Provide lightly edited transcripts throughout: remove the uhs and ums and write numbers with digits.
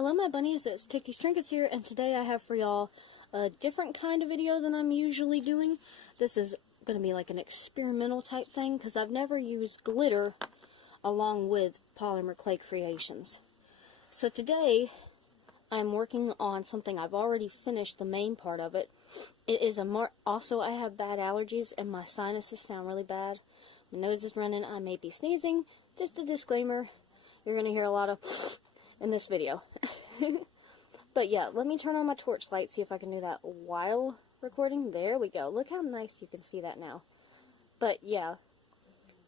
Hello my bunnies, it's Ticky Trinkets here, and today I have for y'all a different kind of video than I'm usually doing. This is going to be like an experimental type thing, because I've never used glitter along with polymer clay creations. So today, I'm working on something I've already finished the main part of it. It is also I have bad allergies, and my sinuses sound really bad. My nose is running, I may be sneezing. Just a disclaimer, you're going to hear a lot of in this video. But yeah, let me turn on my torchlight, see if I can do that while recording. There we go. Look how nice you can see that now. But yeah,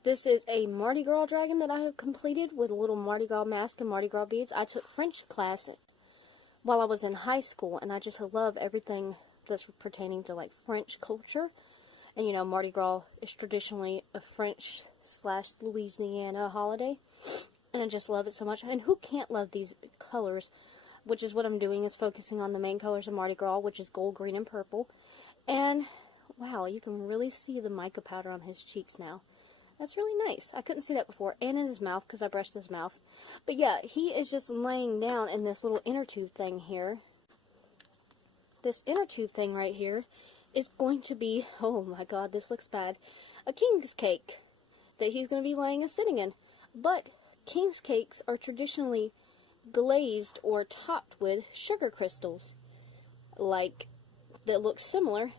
this is a Mardi Gras dragon that I have completed with a little Mardi Gras mask and Mardi Gras beads. I took French class while I was in high school, and I just love everything that's pertaining to like French culture. And you know, Mardi Gras is traditionally a French/Louisiana holiday. And I just love it so much. And who can't love these colors? Which is what I'm doing, is focusing on the main colors of Mardi Gras, which is gold, green, and purple. And, wow, you can really see the mica powder on his cheeks now. That's really nice. I couldn't see that before. And in his mouth, because I brushed his mouth. But yeah, he is just laying down in this little inner tube thing here. This inner tube thing right here is going to be, oh my god, this looks bad, a king's cake that he's going to be laying and sitting in. But king's cakes are traditionally glazed or topped with sugar crystals, like that look similar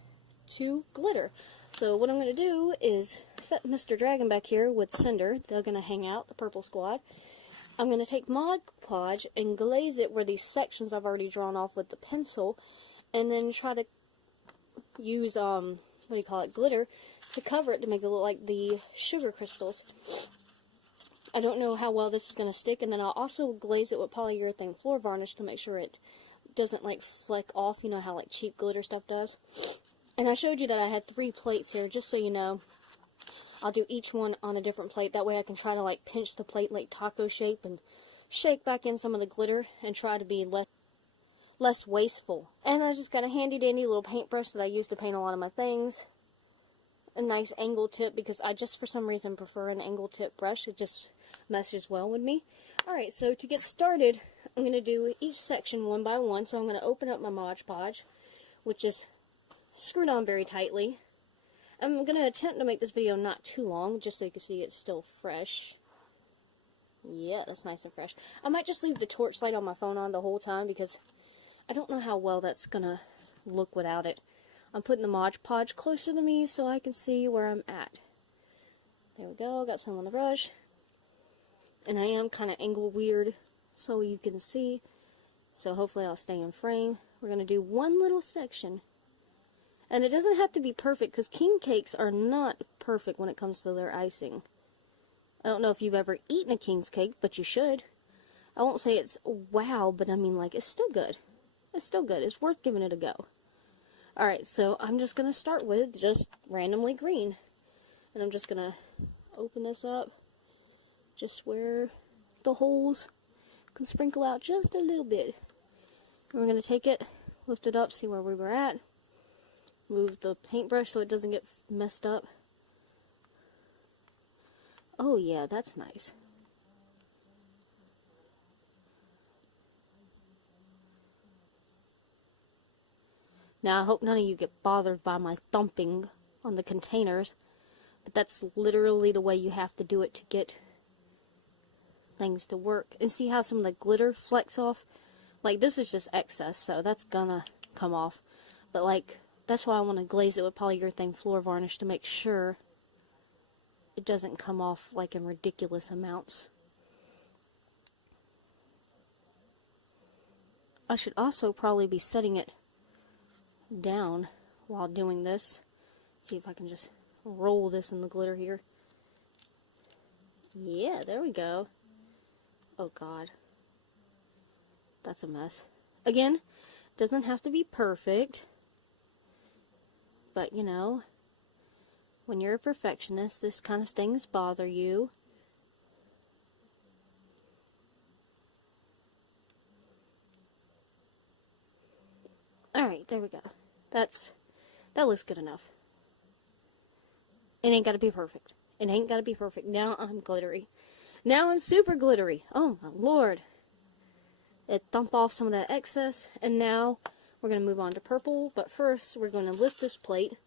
to glitter. So what I'm going to do is set Mr. Dragon back here with Cinder. They're going to hang out, the purple squad. I'm going to take Mod Podge and glaze it where these sections I've already drawn off with the pencil, and then try to use glitter to cover it to make it look like the sugar crystals. I don't know how well this is going to stick, and then I'll also glaze it with polyurethane floor varnish to make sure it doesn't like fleck off, you know how like cheap glitter stuff does. And I showed you that I had 3 plates here, just so you know. I'll do each one on a different plate, that way I can try to like pinch the plate like taco shape and shake back in some of the glitter and try to be less wasteful. And I just got a handy dandy little paintbrush that I use to paint a lot of my things. A nice angle tip, because I just for some reason prefer an angle tip brush. It just meshes well with me. Alright, so to get started, I'm going to do each section one by one. So I'm going to open up my Mod Podge, which is screwed on very tightly. I'm going to attempt to make this video not too long, just so you can see it's still fresh. Yeah, that's nice and fresh. I might just leave the torchlight on my phone on the whole time, because I don't know how well that's going to look without it. I'm putting the Mod Podge closer to me so I can see where I'm at. There we go, got some on the brush. And I am kind of angle weird, so you can see. So hopefully I'll stay in frame. We're going to do one little section. And it doesn't have to be perfect, because king cakes are not perfect when it comes to their icing. I don't know if you've ever eaten a king's cake, but you should. I won't say it's wow, but I mean, like, it's still good. It's still good. It's worth giving it a go. Alright, so I'm just going to start with just randomly green. And I'm just going to open this up just where the holes can sprinkle out just a little bit. And we're going to take it, lift it up, see where we were at. Move the paintbrush so it doesn't get messed up. Oh yeah, that's nice. Now, I hope none of you get bothered by my thumping on the containers, but that's literally the way you have to do it to get things to work. And see how some of the glitter flecks off? Like, this is just excess, so that's gonna come off. But, like, that's why I want to glaze it with polyurethane floor varnish to make sure it doesn't come off, like, in ridiculous amounts. I should also probably be setting it down while doing this. See if I can just roll this in the glitter here. Yeah, there we go. Oh god, that's a mess. Again, doesn't have to be perfect, but you know, when you're a perfectionist, this kind of things bother you. Alright, there we go. That looks good enough. It ain't gotta be perfect. It ain't gotta be perfect. Now I'm glittery. Now I'm super glittery. Oh my lord. it dump off some of that excess, and now we're going to move on to purple. But first, we're going to lift this plate.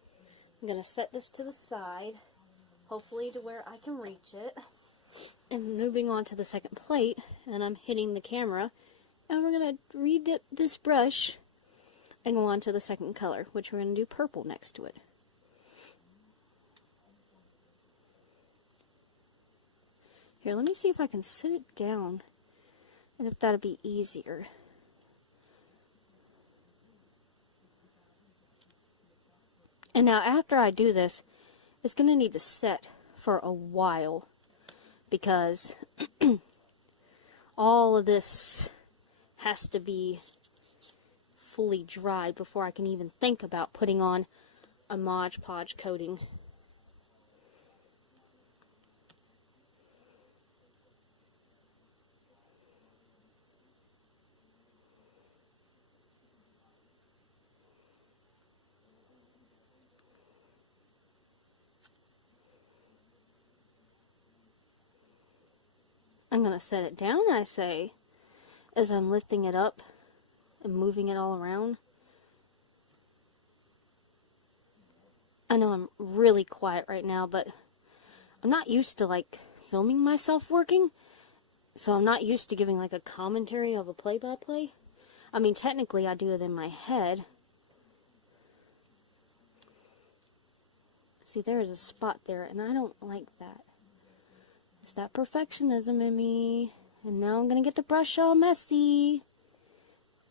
I'm going to set this to the side, hopefully to where I can reach it. And moving on to the second plate, and I'm hitting the camera, and we're going to redip this brush and go on to the second color, which we're going to do purple next to it. Here, let me see if I can sit it down, and if that'll be easier. And now after I do this, it's going to need to set for a while, because all of this has to be fully dried before I can even think about putting on a Mod Podge coating. I'm going to set it down, I say, as I'm lifting it up and moving it all around. I know I'm really quiet right now, but I'm not used to, like, filming myself working, so I'm not used to giving, like, a commentary of a play-by-play. I mean, technically I do it in my head. See, there is a spot there, and I don't like that. It's that perfectionism in me. And now I'm going to get the brush all messy.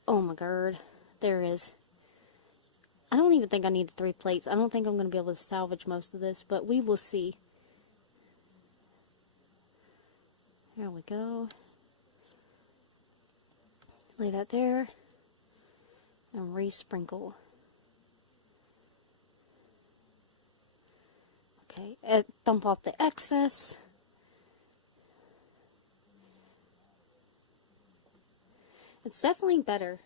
Oh my god. There is. I don't even think I need the 3 plates. I don't think I'm going to be able to salvage most of this, but we will see. There we go. Lay that there. And re-sprinkle. Okay, dump off the excess. It's definitely better.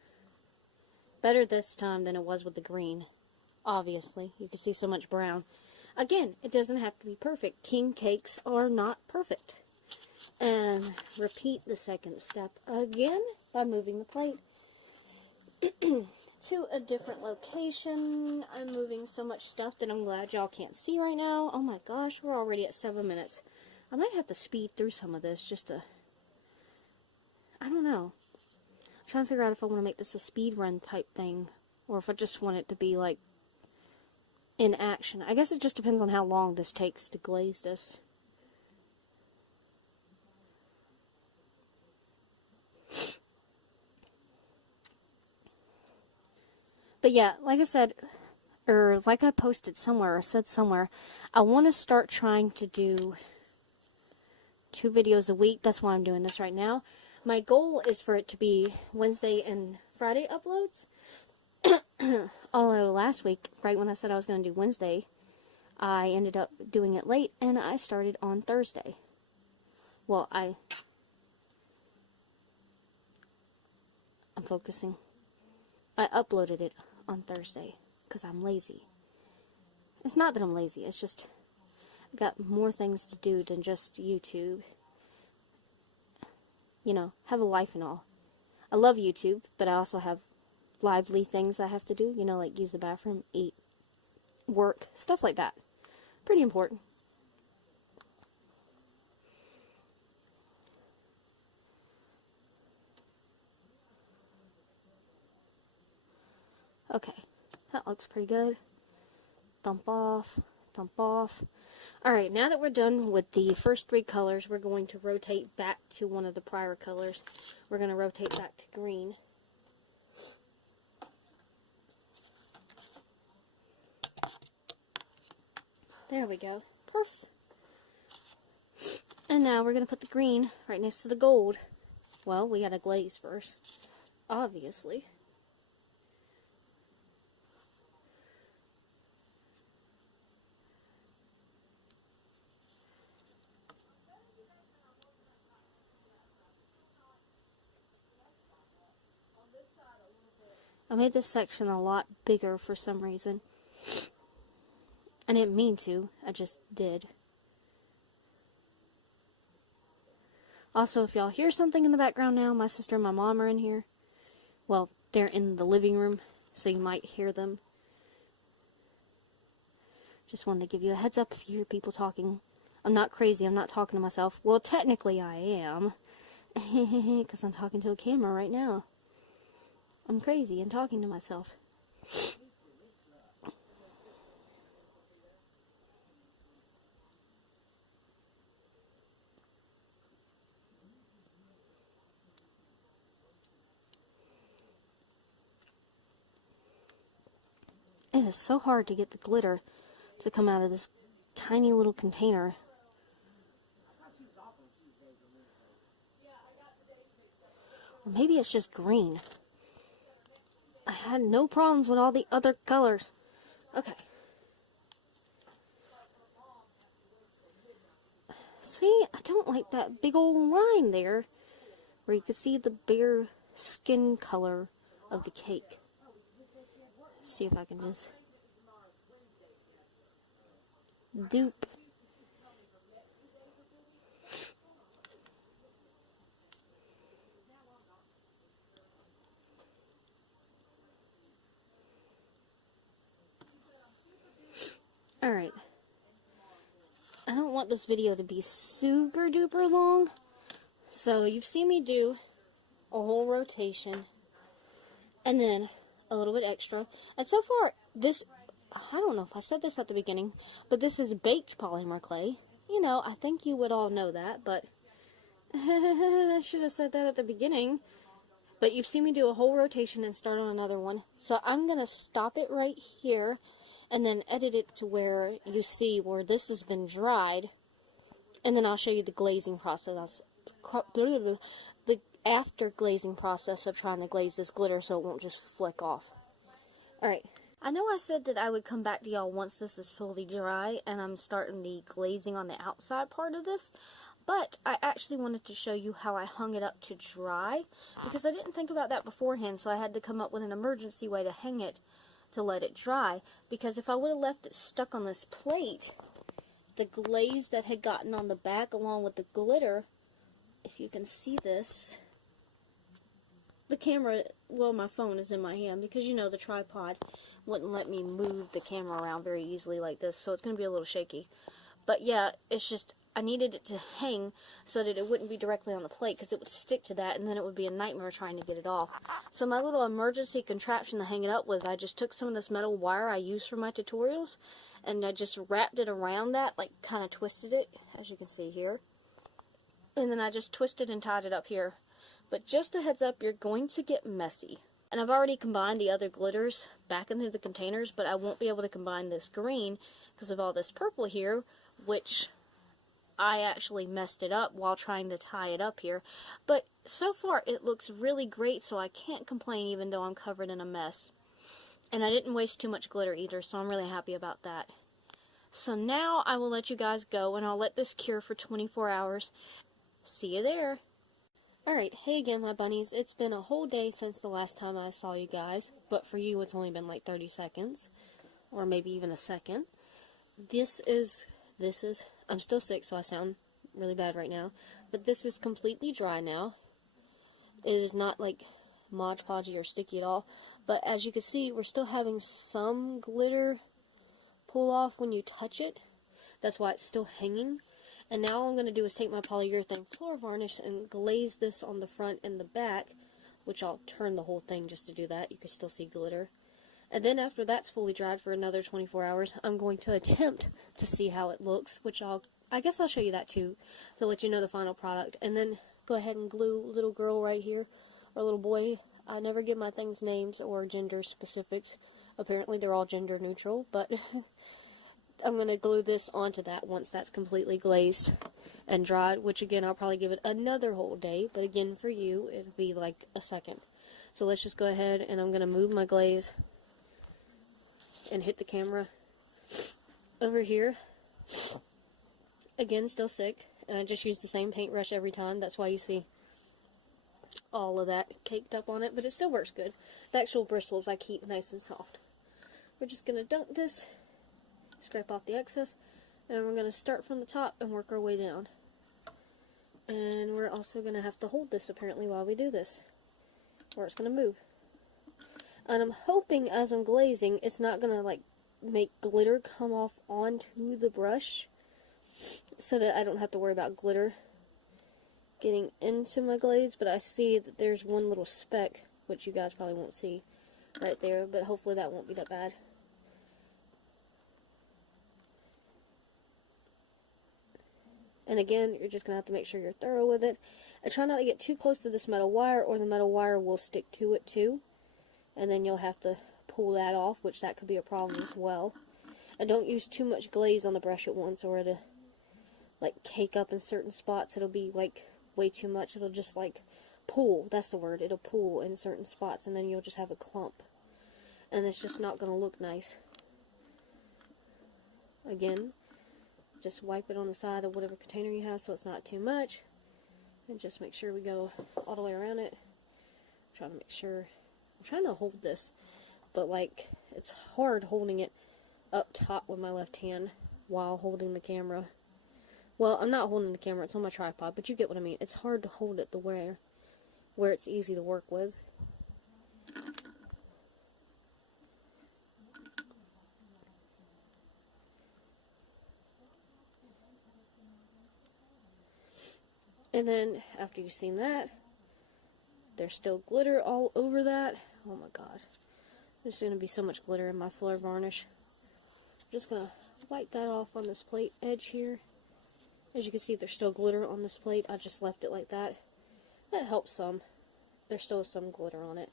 Better this time than it was with the green. Obviously, you can see so much brown. Again, it doesn't have to be perfect. King cakes are not perfect. And repeat the second step again by moving the plate to a different location. I'm moving so much stuff that I'm glad y'all can't see right now. Oh my gosh, we're already at 7 minutes. I might have to speed through some of this just to... I don't know. I'm trying to figure out if I want to make this a speed run type thing, or if I just want it to be like in action. I guess it just depends on how long this takes to glaze this. But yeah, like I said, or like I posted somewhere, or said somewhere, I want to start trying to do 2 videos a week. That's why I'm doing this right now. My goal is for it to be Wednesday and Friday uploads. Although last week, right when I said I was going to do Wednesday, I ended up doing it late, and I started on Thursday. Well, I'm focusing. I uploaded it on Thursday, because I'm lazy. It's not that I'm lazy, it's just I've got more things to do than just YouTube. You know, have a life and all. I love YouTube, but I also have lively things I have to do. You know, like use the bathroom, eat, work, stuff like that. Pretty important. Okay, that looks pretty good. Dump off, dump off. Alright, now that we're done with the first 3 colors, we're going to rotate back to one of the prior colors. We're going to rotate back to green. There we go. Perfect. And now we're going to put the green right next to the gold. Well, we got to glaze first, obviously. I made this section a lot bigger for some reason. I didn't mean to, I just did. Also, if y'all hear something in the background now, my sister and my mom are in here. Well, they're in the living room, so you might hear them. Just wanted to give you a heads up if you hear people talking. I'm not crazy, I'm not talking to myself. Well, technically I am. Because I'm talking to a camera right now. I'm crazy and talking to myself. It is so hard to get the glitter to come out of this tiny little container. Or maybe it's just green. I had no problems with all the other colors. Okay. See, I don't like that big old line there where you can see the bare skin color of the cake. Let's see if I can just dupe. Alright. I don't want this video to be super duper long. So you've seen me do a whole rotation. And then a little bit extra. And so far, this, I don't know if I said this at the beginning, but this is baked polymer clay. You know, I think you would all know that, but I should have said that at the beginning. But you've seen me do a whole rotation and start on another one. So I'm going to stop it right here and then edit it to where you see where this has been dried. And then I'll show you the glazing process. The after glazing process of trying to glaze this glitter so it won't just flick off. Alright. I know I said that I would come back to y'all once this is fully dry and I'm starting the glazing on the outside part of this. But I actually wanted to show you how I hung it up to dry, because I didn't think about that beforehand, so I had to come up with an emergency way to hang it to let it dry, because if I would have left it stuck on this plate, the glaze that had gotten on the back along with the glitter, if you can see this, the camera, well, my phone is in my hand, because you know the tripod wouldn't let me move the camera around very easily like this, so it's going to be a little shaky. But yeah, it's just, I needed it to hang so that it wouldn't be directly on the plate, because it would stick to that and then it would be a nightmare trying to get it off. So my little emergency contraption to hang it up was I just took some of this metal wire I use for my tutorials and I just wrapped it around that, like kind of twisted it, as you can see here. And then I just twisted and tied it up here. But just a heads up, you're going to get messy. And I've already combined the other glitters back into the containers, but I won't be able to combine this green because of all this purple here, which I actually messed it up while trying to tie it up here. But so far it looks really great, so I can't complain even though I'm covered in a mess. And I didn't waste too much glitter either, so I'm really happy about that. So now I will let you guys go and I'll let this cure for 24 hours. See you there. Alright, hey again my bunnies. It's been a whole day since the last time I saw you guys, but for you it's only been like 30 seconds, or maybe even a second. This is, I'm still sick so I sound really bad right now, but this is completely dry now. It is not like Mod Podgy or sticky at all, but as you can see we're still having some glitter pull off when you touch it. That's why it's still hanging. And now all I'm going to do is take my polyurethane floor varnish and glaze this on the front and the back, which I'll turn the whole thing just to do that. You can still see glitter. And then after that's fully dried for another 24 hours, I'm going to attempt to see how it looks, which I guess I'll show you that too, to let you know the final product. And then go ahead and glue little girl right here, or little boy. I never give my things names or gender specifics. Apparently they're all gender neutral, but I'm going to glue this onto that once that's completely glazed and dried, which again, I'll probably give it another whole day, but again, for you, it'll be like a second. So let's just go ahead and I'm going to move my glaze and hit the camera over here. Again, still sick, and I just use the same paintbrush every time. That's why you see all of that caked up on it, but it still works good. The actual bristles I keep nice and soft. We're just going to dunk this, scrape off the excess, and we're going to start from the top and work our way down. And we're also going to have to hold this apparently while we do this, or it's going to move. And I'm hoping as I'm glazing, it's not going to like make glitter come off onto the brush, so that I don't have to worry about glitter getting into my glaze. But I see that there's one little speck, which you guys probably won't see right there, but hopefully that won't be that bad. And again, you're just going to have to make sure you're thorough with it. And try not to get too close to this metal wire, or the metal wire will stick to it too. And then you'll have to pull that off, which that could be a problem as well. And don't use too much glaze on the brush at once, or it'll like cake up in certain spots. It'll be like way too much. It'll just like pool. That's the word. It'll pool in certain spots, and then you'll just have a clump. And it's just not going to look nice. Again, just wipe it on the side of whatever container you have so it's not too much. And just make sure we go all the way around it. Trying to make sure. I'm trying to hold this, but like it's hard holding it up top with my left hand while holding the camera. Well, I'm not holding the camera, it's on my tripod, but you get what I mean. It's hard to hold it the way where it's easy to work with. And then, after you've seen that, there's still glitter all over that. Oh my god. There's going to be so much glitter in my floor varnish. I'm just going to wipe that off on this plate edge here. As you can see, there's still glitter on this plate. I just left it like that. That helps some. There's still some glitter on it.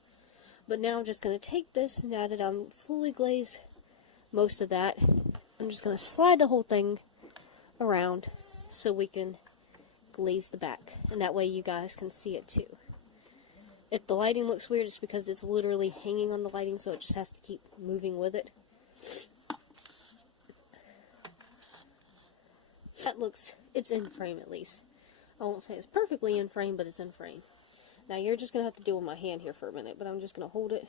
But now I'm just going to take this, now that I'm fully glazed most of that, I'm just going to slide the whole thing around so we can glaze the back, and that way you guys can see it too. If the lighting looks weird, it's because it's literally hanging on the lighting, so it just has to keep moving with it. That looks, it's in frame at least. I won't say it's perfectly in frame, but it's in frame. Now you're just going to have to deal with my hand here for a minute, but I'm just going to hold it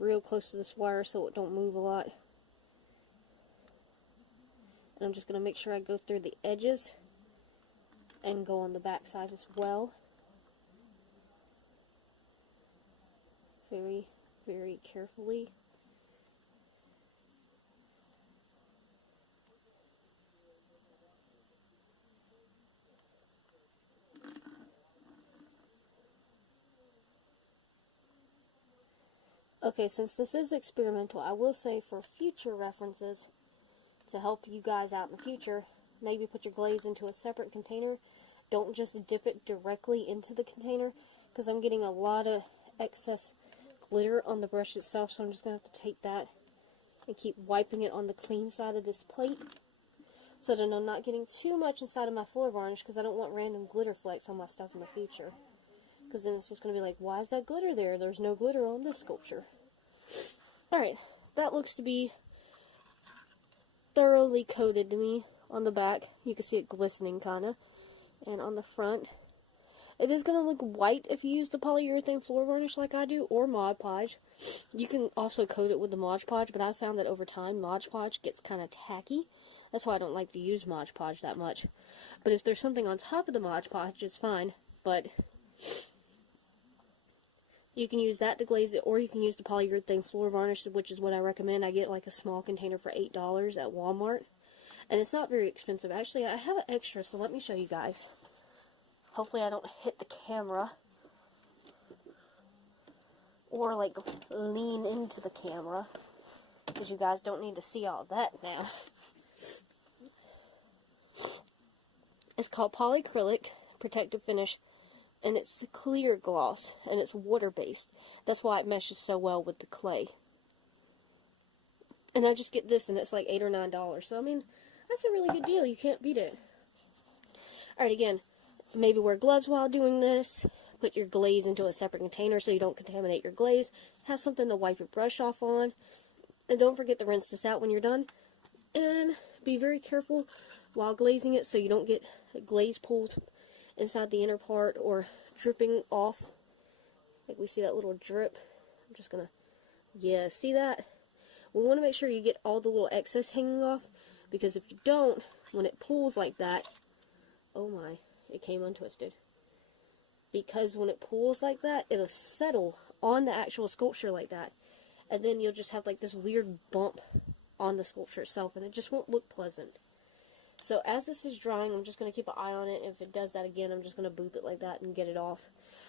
real close to this wire so it don't move a lot. And I'm just going to make sure I go through the edges and go on the back side as well. Very, very carefully. Okay, since this is experimental, I will say for future references, to help you guys out in the future, maybe put your glaze into a separate container. Don't just dip it directly into the container, because I'm getting a lot of excess glitter on the brush itself, so I'm just going to have to take that and keep wiping it on the clean side of this plate, so that I'm not getting too much inside of my floor varnish, because I don't want random glitter flakes on my stuff in the future. Because then it's just going to be like, why is that glitter there? There's no glitter on this sculpture. Alright, that looks to be thoroughly coated to me on the back. You can see it glistening kind of. And on the front, it is going to look white if you use the polyurethane floor varnish like I do, or Mod Podge. You can also coat it with the Mod Podge, but I found that over time, Mod Podge gets kind of tacky. That's why I don't like to use Mod Podge that much. But if there's something on top of the Mod Podge, it's fine. But you can use that to glaze it, or you can use the polyurethane floor varnish, which is what I recommend. I get like a small container for $8 at Walmart. And it's not very expensive. Actually, I have an extra, so let me show you guys. Hopefully I don't hit the camera, or like lean into the camera, because you guys don't need to see all that now. It's called Polyacrylic Protective Finish, and it's clear gloss, and it's water-based. That's why it meshes so well with the clay. And I just get this, and it's like $8 or $9. So, I mean, that's a really good deal. You can't beat it. Alright, again, maybe wear gloves while doing this. Put your glaze into a separate container so you don't contaminate your glaze. Have something to wipe your brush off on. And don't forget to rinse this out when you're done. And be very careful while glazing it so you don't get glaze pulled inside the inner part or dripping off. Like we see that little drip. I'm just gonna, yeah, see that? We want to make sure you get all the little excess hanging off, because if you don't, when it pulls like that, oh my, it came untwisted. Because when it pulls like that, it'll settle on the actual sculpture like that. And then you'll just have like this weird bump on the sculpture itself, and it just won't look pleasant. So as this is drying, I'm just going to keep an eye on it. If it does that again, I'm just going to boop it like that and get it off.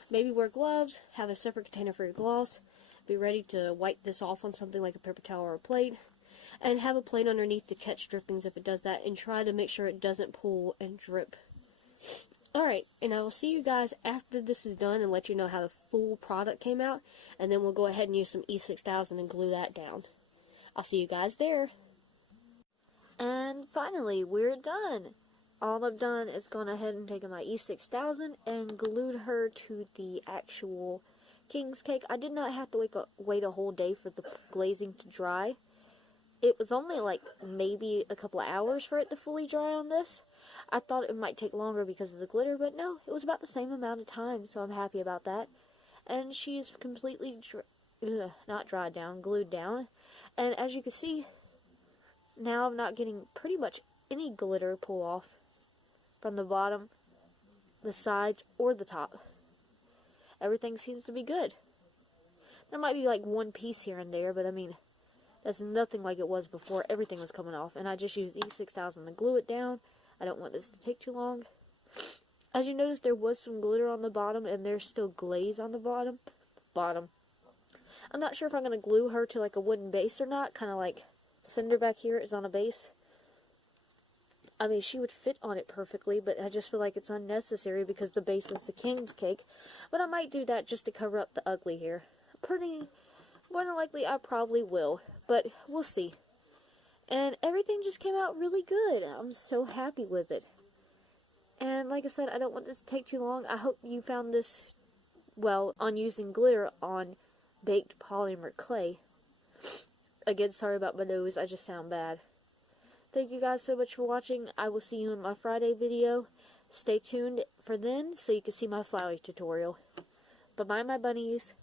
Maybe wear gloves, have a separate container for your gloss, be ready to wipe this off on something like a paper towel or a plate, and have a plate underneath to catch drippings if it does that, and try to make sure it doesn't pull and drip. Alright, and I will see you guys after this is done and let you know how the full product came out, and then we'll go ahead and use some E6000 and glue that down. I'll see you guys there. And finally, we're done. All I've done is gone ahead and taken my E6000 and glued her to the actual king's cake. I did not have to wait a whole day for the glazing to dry. It was only like maybe a couple of hours for it to fully dry on this. I thought it might take longer because of the glitter, but no, it was about the same amount of time, so I'm happy about that. And she's completely not dried down, glued down. And as you can see, now I'm not getting pretty much any glitter pull off from the bottom, the sides, or the top. Everything seems to be good. There might be like one piece here and there, but I mean, that's nothing like it was before. Everything was coming off, and I just used E6000 to glue it down. I don't want this to take too long. As you notice, there was some glitter on the bottom, and there's still glaze on the bottom. I'm not sure if I'm going to glue her to like a wooden base or not, kind of like Cinder back here is on a base. I mean, she would fit on it perfectly, but I just feel like it's unnecessary because the base is the king's cake. But I might do that just to cover up the ugly here. More than likely, I probably will, but we'll see. And everything just came out really good. I'm so happy with it. And like I said, I don't want this to take too long. I hope you found this, well, on using glitter on baked polymer clay. Again, sorry about my nose. I just sound bad. Thank you guys so much for watching. I will see you in my Friday video. Stay tuned for then so you can see my flower tutorial. Bye-bye, my bunnies.